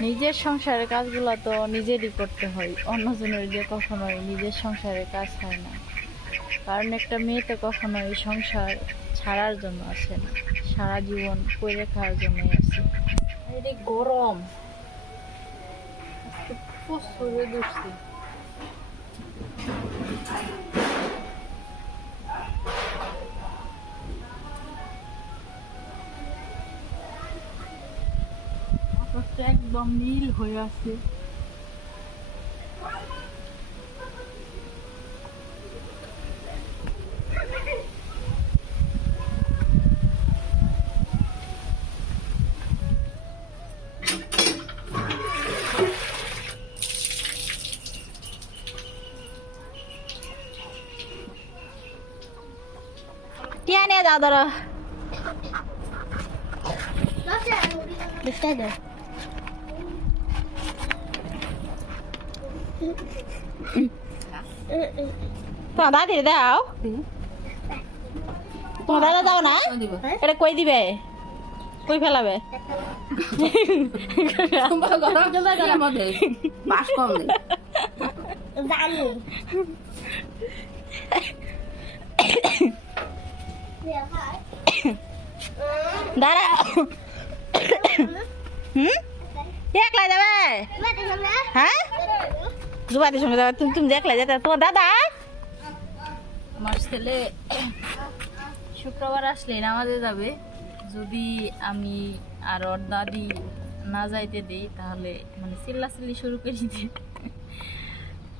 নিজের সংসারের কাজগুলো তো নিজেরই করতে হয় অন্যজনের যে কখনোই নিজের সংসারের কাজ হয় না। কারণ একটা মেয়ে তো কখনোই সংসার ছাড়ার জন্য আসে না সারা জীবন করে খাওয়ার জন্যই আসে। গরম। প্রচুর দুষ্টি। আকাশটা একদম নীল হয়ে আছে। টিয়া নিয়ে যাও ধরো লিফটাই দাও তোমার দাদি দাও তোমার দাদা দাও না এটা কই দিবে কই ফেলাবে বাস কম জানি দাঁড়াও হুম? একলা যাবে? হ্যাঁ? জুবাদের সঙ্গে যাবে। তুমি তুমি দেখলে যেতে তোমার দাদা? আমার ছেলে শুক্রবার আসলে নামাজে যাবে। যদি আমি আর ওর দাদি না যাইতে দিই, তাহলে মানে চিল্লা চিল্লাচিল্লি শুরু করে দিতে।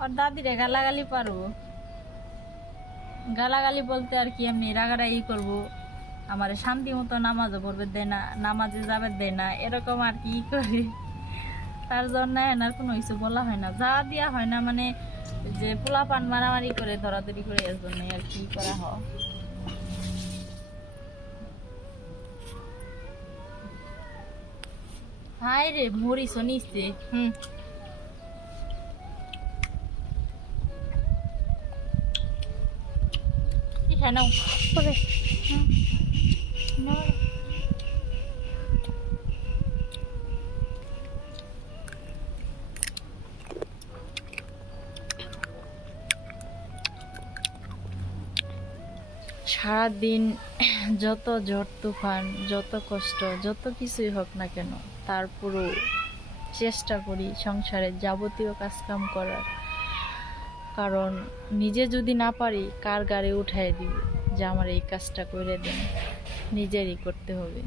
ওর দাদিরে গালাগালি পারব। গালাগালি বলতে আর কি এমনি রাগারাগি করব। আমার শান্তি মতো নামাজও পড়বে দেয় না, নামাজে যাবে দেয় না, এরকম আর কি করে। তার জন্য এনার কোনো কিছু বলা হয় না, যা দেওয়া হয় না মানে যে পোলা পান মারামারি করে ধরাধরি করে, এর জন্য আর কি করা হয়। হাই রে, মরিস নিচ্ছে হুম। এখানেও করে। সারাদিন যত ঝড় তুফান যত কষ্ট যত কিছুই হোক না কেন তারপরও চেষ্টা করি সংসারের যাবতীয় কাজকাম করার কারণ নিজে যদি না পারি, কার গাড়ি উঠাই দিব? যে আমার এই কাজটা করে দেন। নিজেরই করতে হবে।